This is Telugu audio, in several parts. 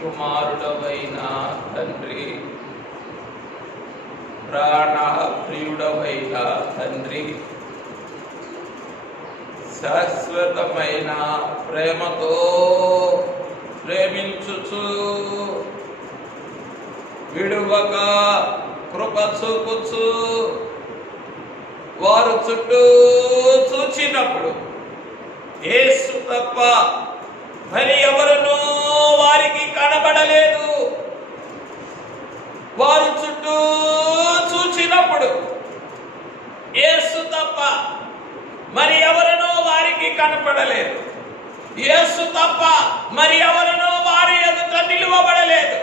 కుమారుడవైన తండ్రి, ప్రాణ ప్రియుడవైన తండ్రి, శాశ్వతమైన ప్రేమతో ప్రేమించుచు విడువక కృప చూపుచు వారు చుట్టూ చూచినప్పుడు యేసు తప్ప మరి ఎవరునూ వారికి కనబడలేదు. వారు చుట్టూ చూచినప్పుడు యేసు తప్ప మరి ఎవరునూ వారికి కనపడలేదు. యేసు తప్ప మరి ఎవరునూ వారి ఎదుట నిలువబడలేదు.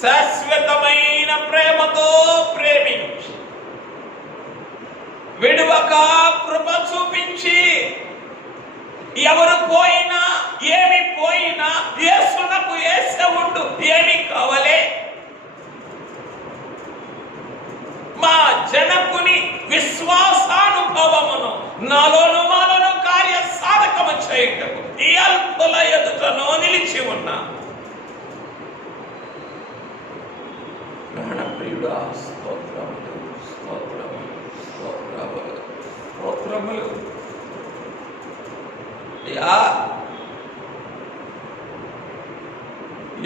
శాశ్వతమైన ప్రేమతో ప్రేమించి విడువక కృప చూపించి ఎవరు పోయినా ఏమి పోయినా యేసునకు యేసే ఉండు, ఏమి కావలే. మా జనకుని విశ్వాసానుభవమును నాలోను మాలోను కార్య సాధకము చేయుటకు ఈ అల్పుల ఎదుటను నిలిచి ఉన్నా ప్రాణప్రియుడా, స్తోత్రములు స్తోత్రములు స్తోత్రములు స్తోత్రములు.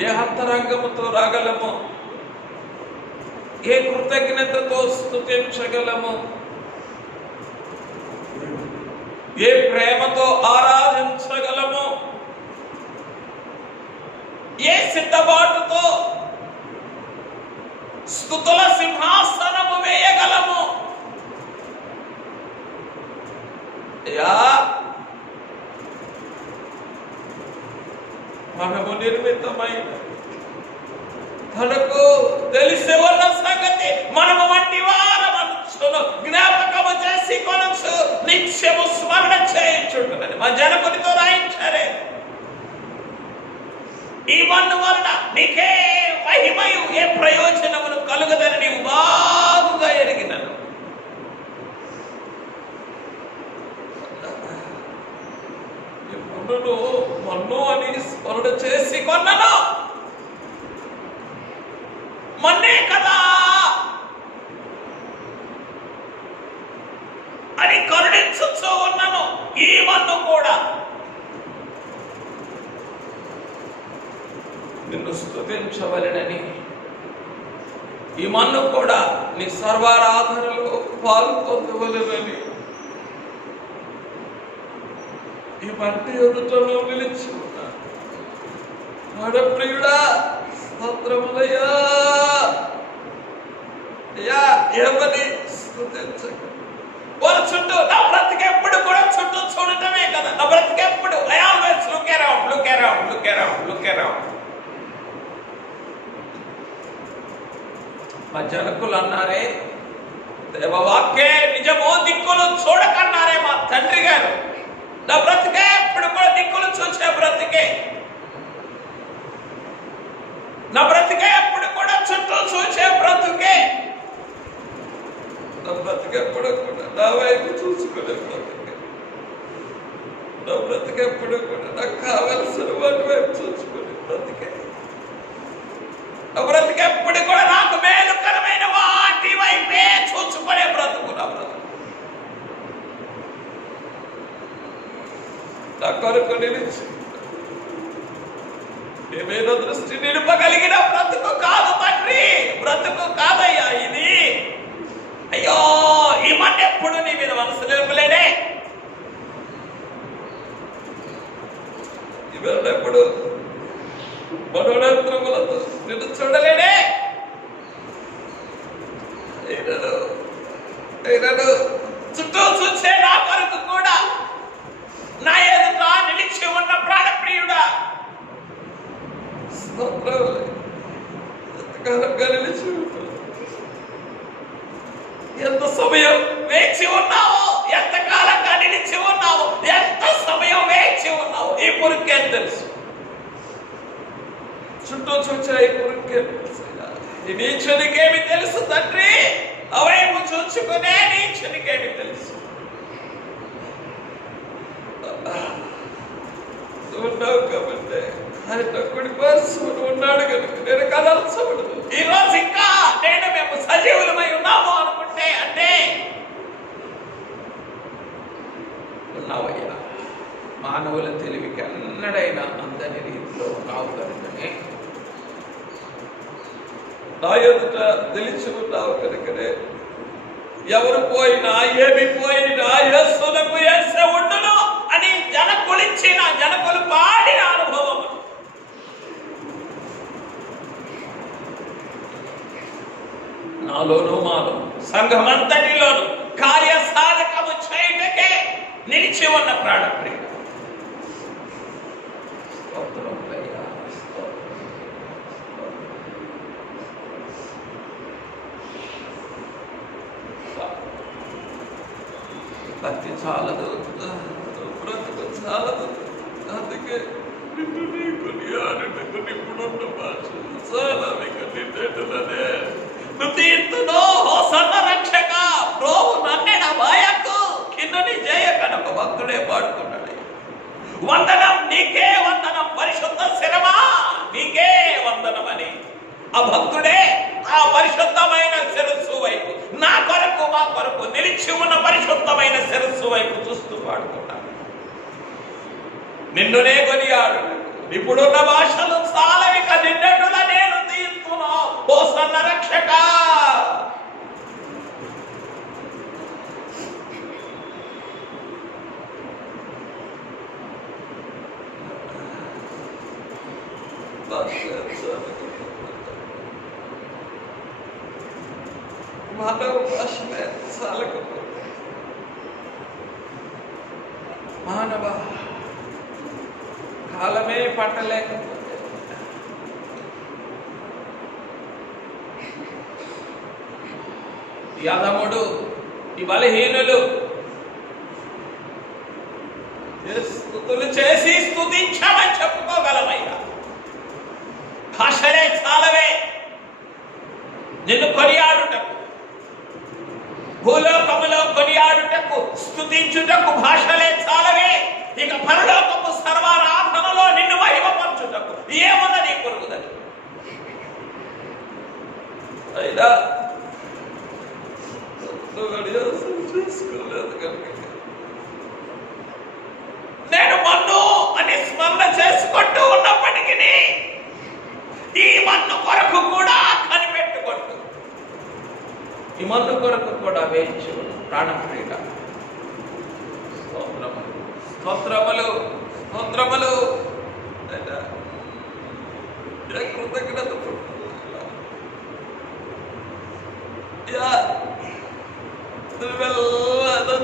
ఏ అంతరంగముతో రాగలము, ఏ కృతజ్ఞతతో స్తుతించగలము, ఏ ప్రేమతో ఆరాధించగలము, ఏ సిద్ధపాటుతో స్తుతుల సింహాసనము వేయగలము. మనము నిర్మితమైన తనకు తెలిసి ఉన్న సంగతి మనము వంటి వారమనుచును జ్ఞాపకము చేసి కొనచ్చు నిత్యము స్మరణ చేయించుంటున్నది మా జనకునితో రాయించారే. ఈ మన్ను వలన నీకే మహిమయు ఏ ప్రయోజనమును కలుగదని నీవు బాగుగా ఎరిగినను. మన్ను అని స్మరణ చేసి కొన్నను. మన్నే కదా అని కరుణించుచూ ఉన్నాను. ఈ మన్ను కూడా నిన్ను స్తుతించవలెనని, ఈ మన్ను కూడా నీ సర్వారాధనలో పాల్పొందవలెనని ఈ మట్టి ఎదుటలో నిలిచి ఉన్నాను. ప్రియుడా, స్తోత్రములయ్యా. అయ్యా, ఎవరిని స్తుతించక వాళ్ళ చుట్టూ నా బ్రతికెప్పుడు కూడా చుట్టూ చూడటమే కదా. నా బ్రతికెప్పుడు I always look around, look around, look around, look around. మా జనకులు అన్నారే, దేవవాక్యే నిజమో దిక్కులు చూడకన్నారే మా తండ్రి గారు. నా బ్రతికే ఎప్పుడు కూడా దిక్కులు చూసే బ్రతికే. నా బ్రతికే ఎప్పుడు కూడా చుట్టూ చూసే బ్రతుకే. నా బ్రతికెప్పుడు కూడా నా వైపు చూసుకునే బ్రతికే. నా బ్రతికెప్పుడు కూడా నాకు కావలసిన వాటి వైపు చూసుకునే బ్రతికే. నా బ్రతికెప్పుడు కూడా నాకు మేలుకరమైన వాటి వైపే చూసుకునే బ్రతుకు. నా బ్రతుకు నా కొరకు నిలిచి ఏమైనా దృష్టి నిలుపగలిగిన బ్రతుకు కాదు తండ్రి, బ్రతుకు కాదయ్యా ఇది. అయ్యో, ఈ మాట ఎప్పుడు నీ మీద మనసు నిలుపలేనే. ఇవెప్పుడు మనోనేత్రములతో నిన్ను చూడలేనే. చుట్టూ చూసే నా కొరకు కూడా నా ఎదుట నిలిచి ఉన్న ప్రాణప్రియుడా, ఎంతకాలంగా నిలిచి ఎంత సమయం వేచి ఉన్నావు, ఎంతకాలంగా నిలిచి ఉన్నావు, ఎంత సమయం వేచి ఉన్నావు. ఈ పురుకే తెలుసు, చుట్టూ చూచా ఈ పురుకే తెలుసు. ఈ నీచునికేమి తెలుసు తండ్రి, అవైపు చూచుకునే నీచునికేమి తెలుసు. ఉన్నావు కాబట్టి ఆయన కుడి పార్శ్వన ఉన్నాడు కనుక నేను కదల్చబడదు. ఈ రోజు ఇంకా మేము సజీవులమై ఉన్నాము అనుకుంటే అంటే ఉన్నావయ్యా. మానవుల తెలివికి అన్నడైనా అందని రీతిలో ఉన్నావు కనుకనే, నా ఎదుట నిలిచి ఉన్నావు కనుకనే, ఎవరు పోయినా ఏమి పోయినా యేసునకు యేసే ఉండును అని జనకులిచ్చిన జనకులు పాడిన అనుభవం. నాలోను మాలో సంఘమంతటిలోను కార్య సాధకము చేయటకే నిలిచి ఉన్న ప్రాణప్రియుడు. భక్తి చాలదు, బ్రతుకు చాలదు. అందుకే నిన్ను నీకు నీ ఆడుటకు నిప్పుడున్న భాష చాలా నిన్నేటులనే నుతీర్తునో హోసన్న రక్షక ప్రోవు నన్నెన భయకు కిన్నుని జయకనకు భక్తుడే పాడుకున్నాడు. వందనం నీకే వందనం పరిశుద్ధ శిరమా నీకే వందనం అని ఆ భక్తుడే ఆ పరిశుద్ధమైన శిరస్సు వైపు, నా కొరకు మా కొరకు నిలిచి ఉన్న పరిశుద్ధమైన శిరస్సు వైపు చూస్తూ పాడుకున్నాడు. నిన్నునే కొనియాడు. ఇప్పుడున్న భాషలు చాలవిక నిన్నెటుల నేను తీర్చును హోసన్న రక్షక. మానవ భాషనే చాలకపోతే మానవ కాలమే పట్టలేకపోతే ఈ అధముడు, ఈ బలహీనులు స్తుతులు చేసి స్తుతించామని చెప్పుకోగలమయ్యా. భాషలే చాలవే నిన్ను కొనియాడుటకు, భూలోకములో కొనియాడుటకు స్తుతించుటకు భాషలే చాలవే. ఇక పరలోకపు సర్వారాధనలో నిన్ను మహిమపరచుటకు ఏమున్నది పొరుగుదని. అయినా చేసుకోలేదు కనుక నేను మన్ను అని స్మరణ చేసుకుంటూ ఉన్నప్పటికీ ఈ మన్ను కొరకు కూడా కనిపెట్టుకుంటూ ఈ మన్ను కొరకు కూడా వేయించు ప్రాణం ప్రియుడ. స్తోత్రములు స్తోత్రములు స్తోత్రములు. కృతజ్ఞత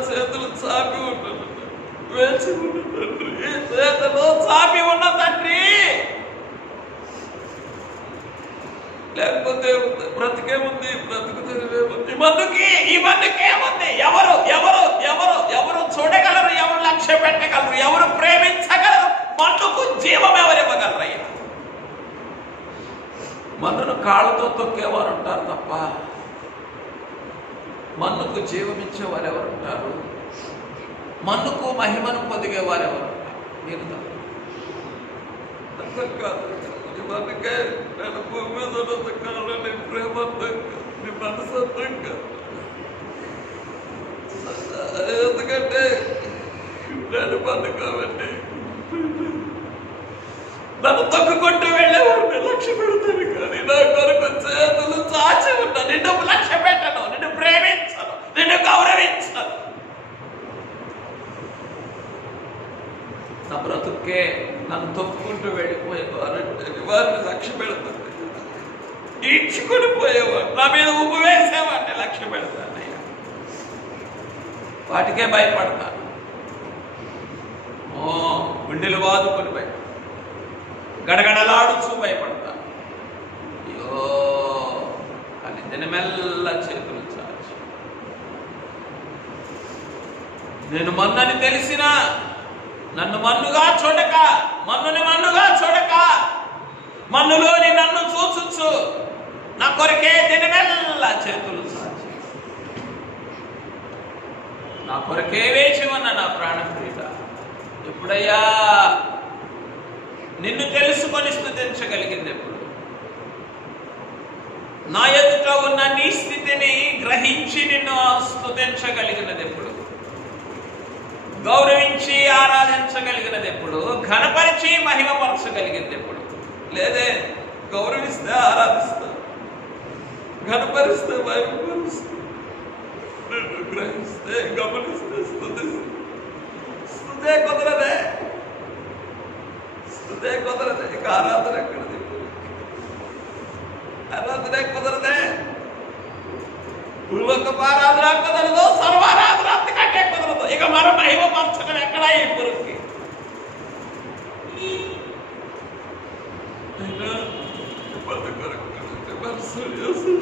చేతులు చాపి ఉంటాను, వేచి ఉన్న తండ్రి, చేతులు చాపి ఉన్న తండ్రి. లేకపోతే బ్రతికే ఉంది, బ్రతుకు తెరివేముంది. ఈ మందుకేముంది? ఎవరు ఎవరు ఎవరు ఎవరు చూడగలరు? ఎవరు లక్ష్య పెట్టగలరు? ఎవరు ప్రేమించగలరు? మన్నుకు జీవం ఎవరు ఇవ్వగలరయ్యా? మన్నును కాళ్ళతో తొక్కేవారు ఉంటారు తప్ప మన్నుకు జీవం ఇచ్చేవారు ఎవరు ఉంటారు? మన్నుకు మహిమను పొదిగేవారు ఎవరు ఉంటారు? మీరు అర్థం కాదు. అందుకే నేను భూమి మీద ఉన్నంత కాలం నీ ప్రేమ అర్థం కాదు, నీ మనసు అర్థం కాదు. ఎందుకంటే నేను మన్ను కాబట్టి నన్ను తొక్కుకుంటూ వెళ్ళేవారు లక్ష్య పెడతాను, కానీ నా కొరకు చేతులు చాచి ఉన్నా. నిన్ను లక్ష్య పెట్టను, నిన్ను ప్రేమించను, నిన్ను గౌరవించను. నా బ్రతుకే నన్ను తొక్కుకుంటూ వెళ్ళిపోయేవారు, వారిని లక్ష్య పెడతాను. ఈడ్చుకొని పోయేవారు, నా మీద ఉప్పు వేసేవాడిని లక్ష్య పెడతానయ్యా. వాటికే భయపడతాను. గుండెలు వాదుకొని భయపడతాను, గడగడలాడుచూ భయపడతాను. అయ్యో కానీ దినమెల్ల చేతులు చాచి నేను మన్నని తెలిసిన నన్ను మన్నుగా చూడక, మన్నుని మన్నుగా చూడక, మన్నులోని నన్ను చూచుచు నా కొరకే దినమెల్ల చేతులు చాచి నా కొరకే వేచి ఉన్న నా ప్రాణప్రియుడా, ఎప్పుడయ్యా నిన్ను తెలుసుకొని స్తుతించగలిగింది? ఎప్పుడు నా ఎదుట ఉన్న నీ స్థితిని గ్రహించి నిన్ను స్తుతించగలిగినది? ఎప్పుడు గౌరవించి ఆరాధించగలిగినది? ఎప్పుడు ఘనపరిచి మహిమపరచగలిగింది? ఎప్పుడు లేదే. గౌరవిస్తే ఆరాధిస్తా, ఘనపరిస్తే మహిమపరుస్తా, నిన్ను గ్రహిస్తే గమనిస్తే స్తుతిస్తా. స్తుతే కుదరదే, స్తుతే కుదరదే. ఇక ఆరాధన ఎక్కడది? ఆరాధనే కుదరదే. భూలోకపు ఆరాధన కుదరదు, సర్వారాధన అంతకంటే కుదరదు. ఇక మనం మహిమ పంచడం ఎక్కడా ఈ పురుక్కి?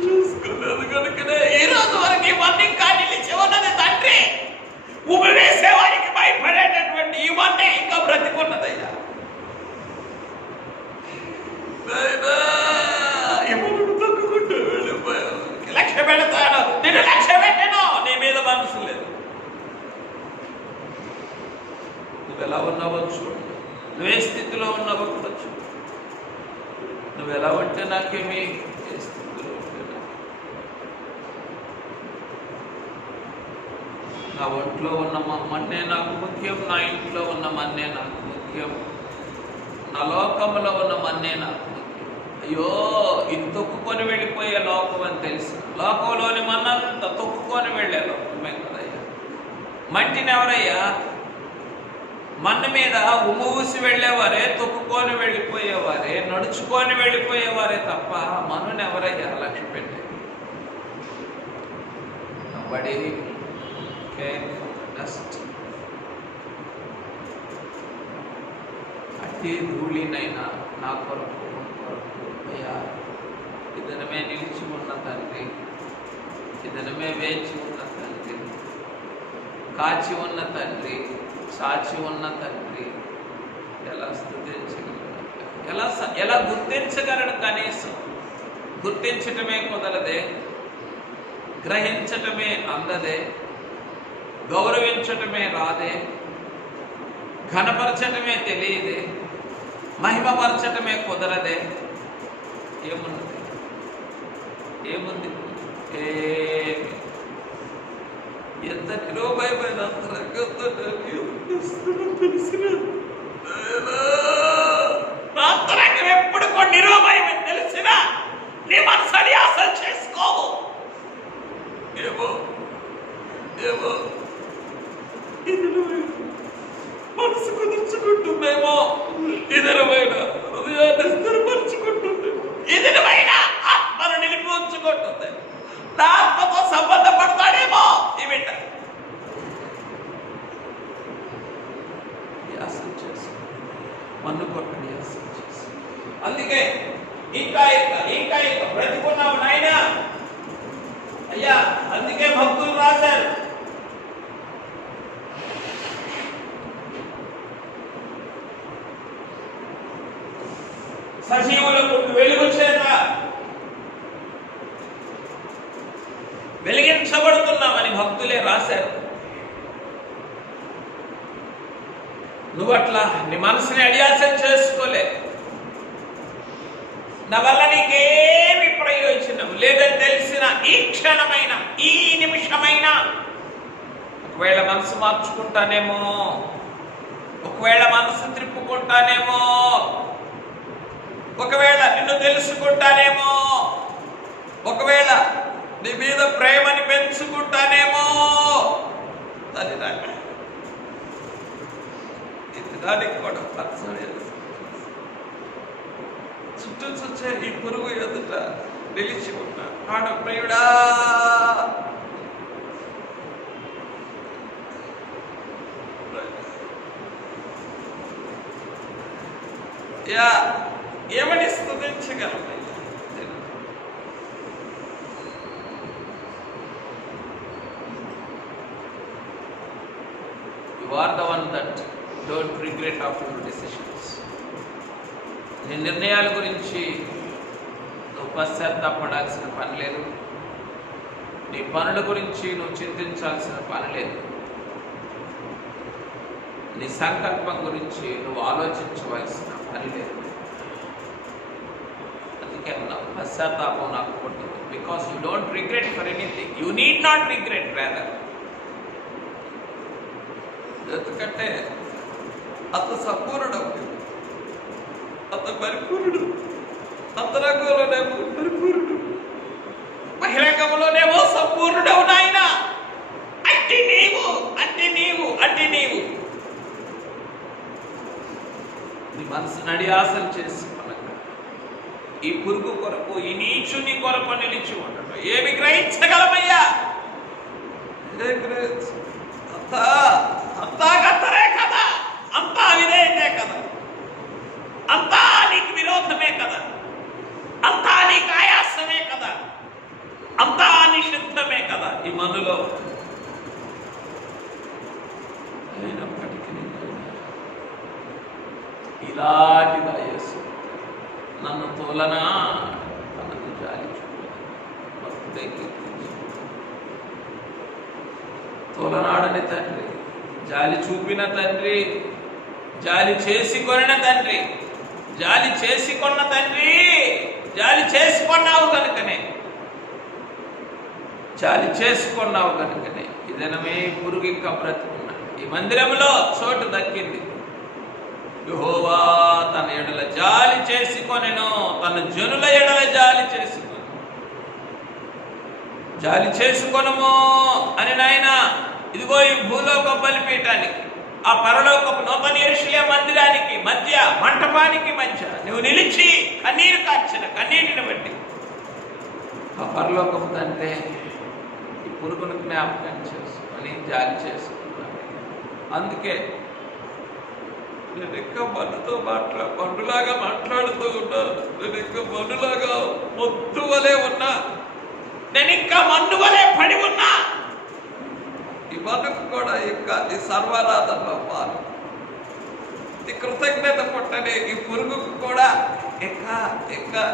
చూసుకోలేదు కనుకనే ఈ రోజు వరకు ఇవన్నీ కానీ నిలిచి ఉన్నది తండ్రి. ఉమ్మి వేసే వారికి భయపడేటటువంటి ఇవన్నీ ఇంకా బ్రతికున్నదయ్యా. తొక్కుకుంటూ వెళ్ళిపోయాను, లక్ష్య పెడతాను, నేను లక్ష్య పెట్టాను. నీ మీద మనసు లేదు. నువ్వు ఎలా ఉన్నావో చూడు, నువ్వే స్థితిలో ఉన్నావో కూడా చూడు. నువ్వు ఎలా ఉంటే నాకేమి, ఏ స్థితిలో ఉంటే నా ఒంట్లో ఉన్న మన్నే నాకు ముఖ్యం, నా ఇంట్లో ఉన్న మన్నే నాకు ముఖ్యం, నా లోకంలో ఉన్న మన్నే నాకు ముఖ్యం. అయ్యో ఇది తొక్కుకొని వెళ్ళిపోయే లోకం అని తెలుసు. లోకంలోని మన్నంతా తొక్కుకొని వెళ్ళే లోకమే కదయ్యా. మట్టిని ఎవరయ్యా? మన్ను మీద ఉమ్మూసి వెళ్ళేవారే, తొక్కుకొని వెళ్ళిపోయేవారే, నడుచుకొని వెళ్ళిపోయేవారే తప్ప మన్నుని ఎవరయ్యా లక్ష్య పెట్టే? Nobody care for the dust. అట్టి ధూళినైనా నా కొరకు అయ్యా ఈ దినమే నిలిచి ఉన్న తండ్రి, ఈ దినమే వేచి ఉన్న తండ్రి, కాచి ఉన్న తండ్రి, సాచి ఉన్న తండ్రి. ఎలా స్తుతించగలడు? ఎలా గుర్తించగలడు? కనీసం గుర్తించటమే కుదరదే, గ్రహించటమే అందదే, గౌరవించటమే రాదే, ఘనపరచటమే తెలియదే, మహిమపరచటమే కుదరదే. ఏమున్నది? ఏముంది? ఎంత నిరోభయమైన అంతరంగంతో తెలిసిన అంతరంగం ఎప్పుడు కొన్ని నిరోభయమని తెలిసినా నీ మనసుని అసలు చేసుకోవు. ఏమో ఏమో ఇది మనసు కుదుర్చుకుంటుందేమో, ఇదరమైన హృదయాన్ని స్థిరపరుచుకుంటుంది, ఇదరమైన ఆత్మను నిలిపి ఉంచుకుంటుంది. నా ఆత్మతో సంబంధపడతాడేమో ఈ బిడ్డ. యాసం చేసి మన్ను కొట్టని యాసం చేసి, అందుకే ఇంకా బ్రతికున్నావు నాయనా అయ్యా. అందుకే భక్తులు రాశారు, సజీవులకు వెలుగు చేత వెలిగించబడుతున్నామని భక్తులే రాశారు. నువ్వు అట్లా నీ మనసుని అడియాసం చేసుకోలే. నా వల్ల నీకేమి ప్రయోజనం లేదని తెలిసిన ఈ క్షణమైన ఈ నిమిషమైన ఒకవేళ మనసు మార్చుకుంటానేమో, ఒకవేళ మనసు త్రిప్పుకుంటానేమో, ఒకవేళ నిన్ను తెలుసుకుంటానేమో, ఒకవేళ నీ మీద ప్రేమని పెంచుకుంటానేమో, దానికి కూడా చుట్టూ చూచే ఈ పురుగు ఎదుట నిలిచి ఉన్నా ఆడప్రియుడా, ఏమని స్తుతించగలమయ్యా? You are the one that don't regret of your decisions. నీ నిర్ణయాల గురించి నువ్వు పశ్చాత్తాపడాల్సిన పని లేదు. నీ పనుల గురించి నువ్వు చింతించాల్సిన పని లేదు. నీ సంకల్పం గురించి నువ్వు ఆలోచించవలసిన పని లేదు. అందుకే పశ్చాత్తాపం నాకు పుట్టింది. Because you don't regret for anything. You need not regret rather. ఎందుకంటే అంత సంపూర్ణుడు, అంత పరిపూర్ణుడు, అంతరంగంలోనేమో పరిపూర్ణుడు, బహిరంగంలోనేమో సంపూర్ణుడవు నాయన. అంటే నీవు నీ మనసు నడియాసలు చేసి ఈ పురుగు కొరకు, ఈ నీచుని కొరకు నిలిచి ఉండటం ఏమి గ్రహించగలమయ్యా? అంతా గతరే కదా, అంతా విధేయతే కదా, అంతా నీకు విరోధమే కదా, అంతా నీకు ఆయాసమే కదా, అంతా నిషిద్ధమే కదా ఈ మనులో. అయినప్పటికీ ఇలాంటిదా యేసు నన్ను తోలనా, తనకు జాలి తోలనాడని తండ్రి, జాలి చూపిన తండ్రి, జాలి చేసి కొనిన తండ్రి, జాలి చేసి కొన్న తండ్రి, జాలి చేసుకున్నావు కనుకనే ఈ దినమే పురుగు ఇంకా బ్రతుకున్నా ఈ మందిరంలో చోటు దక్కింది. యెహోవా తన ఎడల జాలి చేసుకొనెను, తన జనుల ఎడల జాలి చేసుకొనుము అని నాయన. ఇదిగో ఈ భూలోక బలిపీఠానికి, ఆ పరలోకపు నూతన యెరూషలేము మందిరానికి మధ్య, మంటపానికి మధ్య నువ్వు నిలిచి కన్నీరు కార్చిన కన్నీటిని బట్టి ఆ పరలోకపు తండ్రి ఈ పురుగును జ్ఞాపకం చేసుకొని జాలి చేసుకున్నాను. అందుకే నేను ఇంకా మన్నులాగా మాట్లాడుతూ ఉన్నాను. నేను ఇంకా మన్నులాగా మొద్దు వలె ఉన్నా, నేను ఇంకా మన్ను వలె పడి ఉన్నా. ఈ మన్నుకు కూడా ఇంకా ఈ సర్వారాధనలో పాలు, ఈ కృతజ్ఞత పుట్టని ఈ పురుగుకు కూడా ఇంకా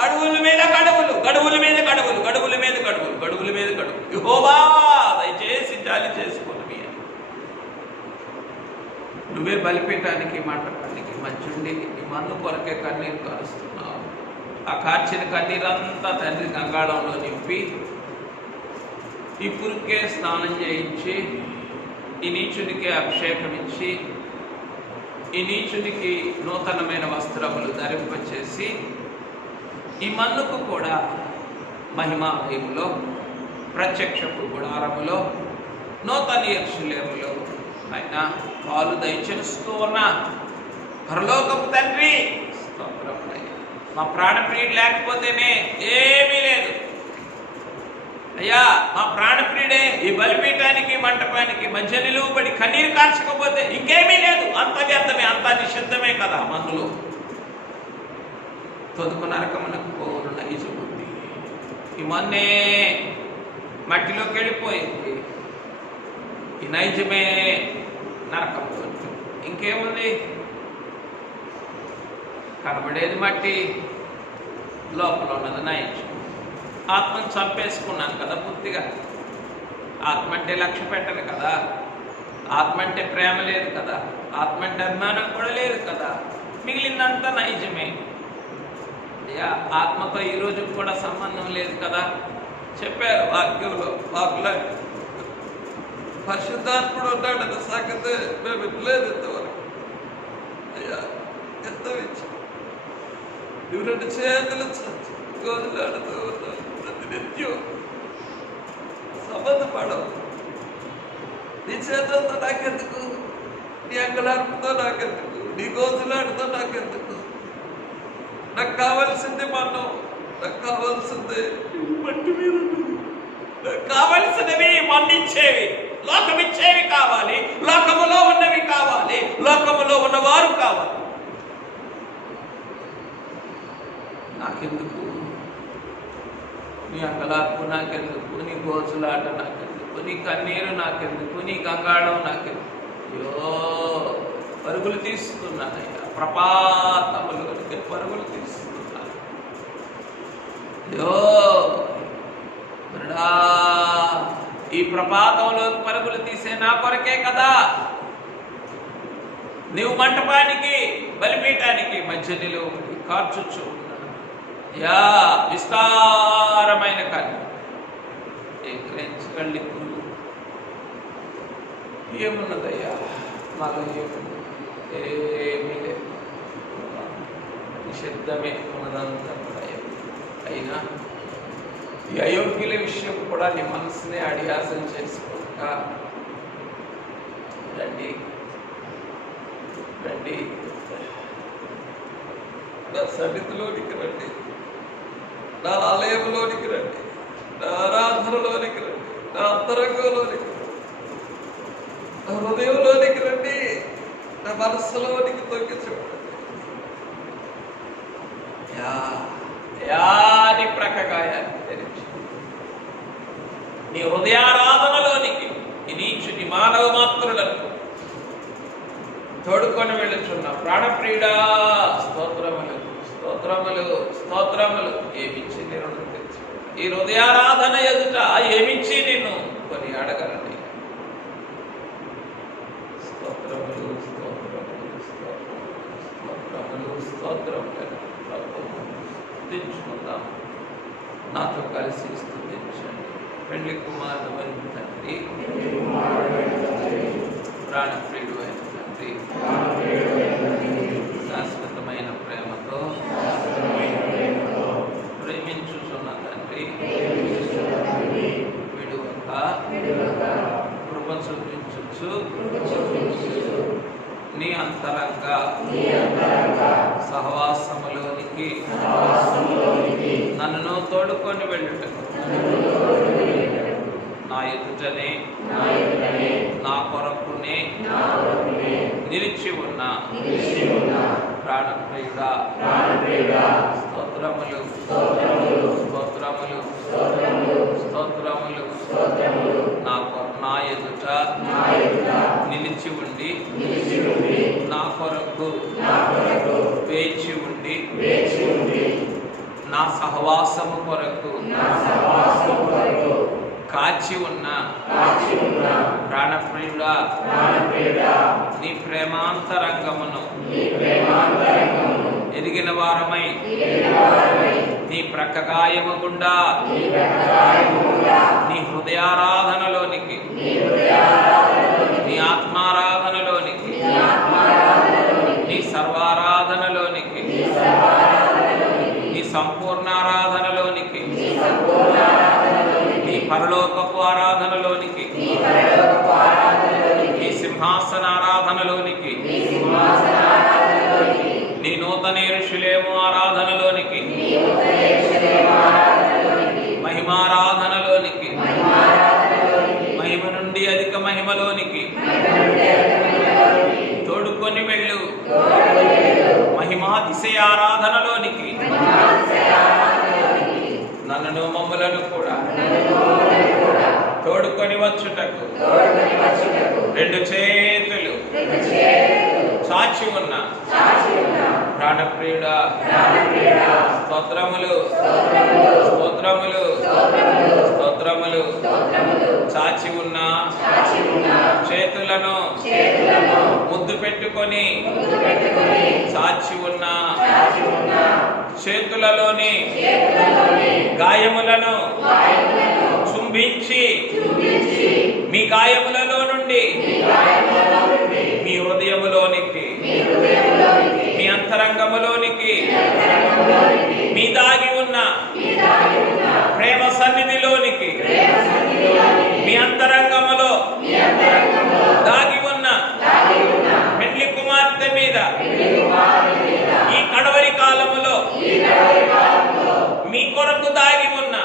గడువుల మీద గడువులు, గడువుల మీద గడువులు, గడువుల మీద గడువులు, గడువుల మీద గడువు. యెహోవా దయచేసి జాలి చేసుకోను. నువ్వే బలిపీఠానికి మంటపానికి మధ్యుండి ఈ మన్ను కొరకే కన్నీరు కారుస్తున్నావు. ఆ కార్చిన కన్నీరంతా తండ్రి గంగాళంలో నింపి ఈ పురుకే స్నానం చేయించి, ఈ నీచునికి అభిషేకం ఇచ్చి, ఈ నీచునికి నూతనమైన వస్త్రములు ధరింపచేసి, ఈ మన్నుకు కూడా మహిమాలయములో, ప్రత్యక్షపు గుడారములో, నూతన యెరూషలేములో ఆయన పాలు దయచేస్తూ ఉన్న పరలోకపు తండ్రి స్తోత్రములయ్యా. మా ప్రాణప్రియుడు లేకపోతేనే ఏమీ లేదు అయ్యా. మా ప్రాణప్రియుడే ఈ బలిపీఠానికి మంటపానికి మధ్య నిలువబడి కన్నీరు కార్చకపోతే ఇంకేమీ లేదు. అంత వ్యర్థమే, అంత నిషిద్ధమే కదా. మందులు తొదుకు నరకమునకు పోరు నైజం ఉంది. ఈ మొన్నే మట్టిలోకి వెళ్ళిపోయింది. ఈ నైజమే నరకంలో ఇంకేముంది? కనబడేది మట్టి, లోపల ఉన్నది నైజం. ఆత్మను చంపేసుకున్నాను కదా పూర్తిగా. ఆత్మ అంటే లక్ష్య పెట్టను కదా. ఆత్మ అంటే ప్రేమ లేదు కదా. ఆత్మ అంటే అభిమానం కూడా లేదు కదా. మిగిలిందంతా నైజమే. ఆత్మతో ఈ రోజు కూడా సంబంధం లేదు కదా. చెప్పారు వాక్యంలో, వాకుల పరిశుద్ధాత్ముడు ఉన్నాడు సాకతే మేము ఇట్లేదు ఇంతవరకు. అయ్యా ఎంత ఇచ్చి నువ్వు 2 చేతులు గోదులాడుతూ ఉన్నావు. ప్రతి నిత్యం సంబంధపడవు. నీ చేతులతో నాకెందుకు, నీ అంగలార్పుతో నాకెందుకు, నీ గోదులాడుతో నాకెందుకు? నాకు కావాల్సింది మనం, నాకు కావాల్సింది మట్టి మీద, నాకు కావాల్సినవి మన్నిచ్చేవి, లోకమిచ్చేవి కావాలి, లోకములో ఉన్నవి కావాలి, లోకములో ఉన్నవారు కావాలి. నాకెందుకు నీ అంగలార్పు, నాకెందుకు నీ గోచులాట, నాకెందుకు నీ కన్నీరు, నాకెందుకు నీ గంగాళం, నాకెందుకు? అయ్యో పరుగులు తీస్తున్నానయ్యా, ప్రపాతములోనికి పరుగులు తీస్తున్నాను. అయ్యో ఈ ప్రపాతంలోకి పరుగులు తీసే నా కొరకే కదా నీవు మంటపానికి బలిపీఠానికి మధ్య నిలువబడి కార్చుచ్చు ఉన్నాను. యా విస్తారమైన కానీ గ్రహించగలి పురుగు ఏమున్నదయ్యా మాలో ఏమున్నది? ఏమీ లేదు. నిషిద్ధమే ఉన్నదంతా కూడా. అయినా ఈ అయోగ్యుల విషయం కూడా నీ మనసునే అడియాసం చేసుకోక రండి రండి, నా సన్నిధిలోనికి రండి, నా ఆలయంలోనికి రండి, నా ఆరాధనలోనికి రండి, నా అంతరంగంలోనికి రండి, నా హృదయంలోనికి రండి, నా మనస్సులోనికి తొక్కి చూడండి. నీ ప్రకగాయాన్ని తెరిచి నీ హృదయారాధనలోనికి ఈ నీచుని మానవ మాత్రులను తోడుకొని వెళ్ళుచున్న ప్రాణప్రియుడా స్తోత్రములు స్తోత్రములు స్తోత్రములు. ఏమిచ్చి నేను తెచ్చు ఈ హృదయారాధన ఎదుట ఏమిచ్చి నిన్ను కొని అడగలండి. స్తోత్రములు స్తోత్రములు స్తోత్రములు స్తోత్రములు స్తుతించుకుందాం. నాతో కలిసి స్తుతించండి. పెళ్లి కుమారుడు అయిన తండ్రి, ప్రాణప్రియుడు అయిన తండ్రి, శాశ్వతమైన ప్రేమతో ప్రేమించుచున్న తండ్రి, విడువక కృప చూపించు నీ అంతరంగ సహవాసములోనికి నన్ను తోడుకొని వెళ్ళుటకు నా ఎదుటనే నా కొరకునే నిలిచి ఉన్న ప్రాణప్రియుడా స్తోత్రములు స్తోత్రములు స్తోత్రములు. నా ఎదుట నిలిచి ఉండి నా కొరకు వేచి ఉండి నా సహవాసము కొరకు కాచి ఉన్న ప్రాణప్రియుడా నీ ప్రేమాంతరంగమును ఎరిగిన వారమై నీ ప్రక్క గాయము గుండా నీ హృదయారాధనలోనికి నీ ఆత్మారాధనలోనికి నీ సర్వారాధనలోనికి నీ సంపూర్ణారాధనలోనికి నీ పరలోకపు ఆరాధనలోనికి నీ సింహాసనారాధనలోనికి నీ నూతన యెరూషలేము ఆరాధనలోనికి మహిమారాధనలోనికి మహిమ నుండి అధిక మహిమలోనికి తోడుకొని వెళ్ళు మహిమాతిశయ ఆరాధనలోనికి నన్ను మమ్ములను కూడా తోడుకొని వచ్చుటకు రెండు చేతులు చాచి ఉన్న ప్రాణప్రియుడా స్తోత్రములు స్తోత్రములు స్తోత్రములు చాచి ఉన్న చేతులను ముద్దు పెట్టుకొని చాచి ఉన్న చేతులలోని గాయములను చుంబించి మీ గాయములలో నుండి మీ హృదయములోనికి మీ అంతరంగములోనికి మీ దాగి ఉన్న ప్రేమ సన్నిధిలోనికి మీ అంతరంగములో దాగి ఉన్న పెళ్లి కుమార్తె మీద ఈ కడవరి కాలములో మీ కొరకు దాగి ఉన్న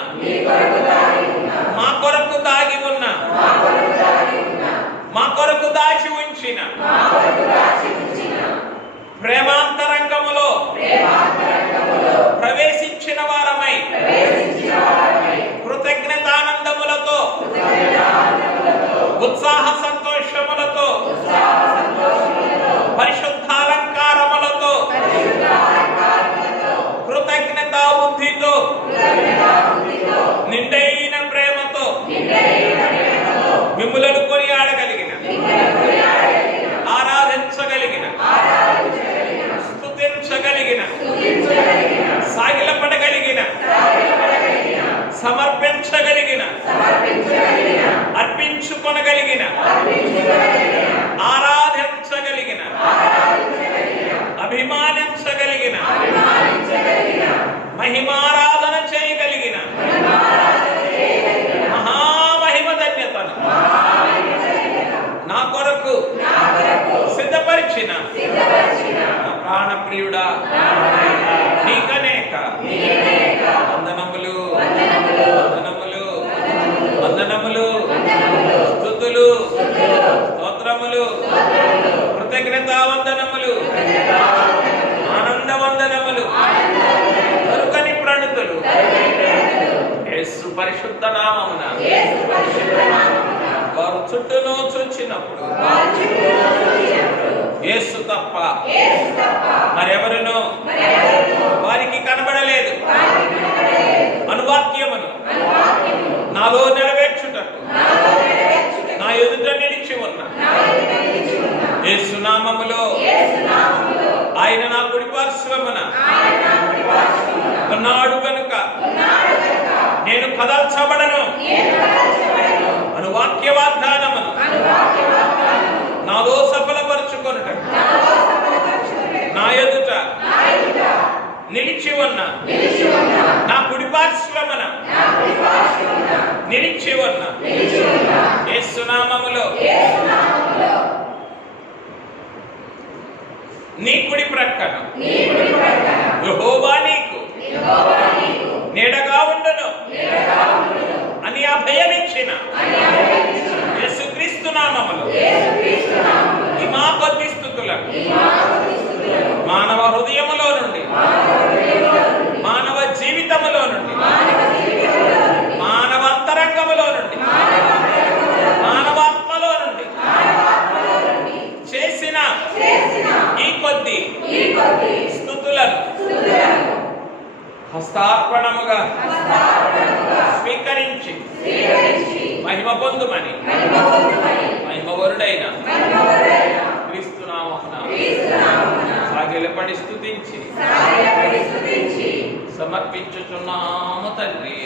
మా కొరకు దాగి ఉన్న మా కొరకు దాచి ఉంచిన ప్రేమాంతరంగములో ప్రవేశించిన వారమై కృతజ్ఞతానందములతో ఉత్సాహ సంతోషములతో పరిశుద్ధాలంకారములతో కృతజ్ఞతా బుద్ధితో నిండైన ప్రేమతో మిమ్ములను కొనియాడగలిగిన ఆరాధించగలిగిన స్తుతించగలిగిన సాగిలపడగలిగిన సమర్పించగలిగిన అర్పించుకొనగలిగిన ఆరాధించగలిగిన అభిమానించగలిగిన మహిమారాధన చేయగలిగిన మహామహిమ ధన్యతను నా కొరకు సిద్ధపరిచిన ప్రాణప్రియుడా నీకనేక వందనములు వందనములు వందనములు స్తుతులు స్తోత్రములు కృతజ్ఞతా వందనములు ఆనంద వందనములు దొరకని ప్రణుతులు యేసు పరిశుద్ధ నామమున వారు చుట్టూను చూచినప్పుడు యేసు తప్ప మరెవరునూ వారికి కనబడలేదు అనువాక్యమును నాలో నెరవేర్చుటకు నా ఎదుట నిలిచి ఉన్న యేసు నామములో ఆయన నా కుడి పార్శ్వమున ఉన్నాడు కనుక నేను కదల్చబడను అను వాక్య వాగ్దానమును నాలో సఫలపరుచుకొనుటకు నా ఎదుట నిలిచి ఉన్న నా కుడి పార్శ్వమున నిలిచి ఉన్న యేసు నామములో నీ కుడి ప్రక్కన యెహోవా నీకు నీడగా ఉండును అని అభయమిచ్చిన యేసుక్రీస్తు నామములో ఈ మా కొద్ది స్తుతులకు మానవ హృదయములో నుండి మానవ జీవితములో నుండి మానవ అంతరంగములో నుండి మానవాత్మలో నుండి చేసిన ఈ కొద్ది స్తుతులను హస్తార్పణముగా స్వీకరించి మహిమ పొందుమని మహిమవరుడైన క్రీస్తు నామమున సాగిలపడి స్తుతించి సమర్పించుచున్నాము తండ్రి.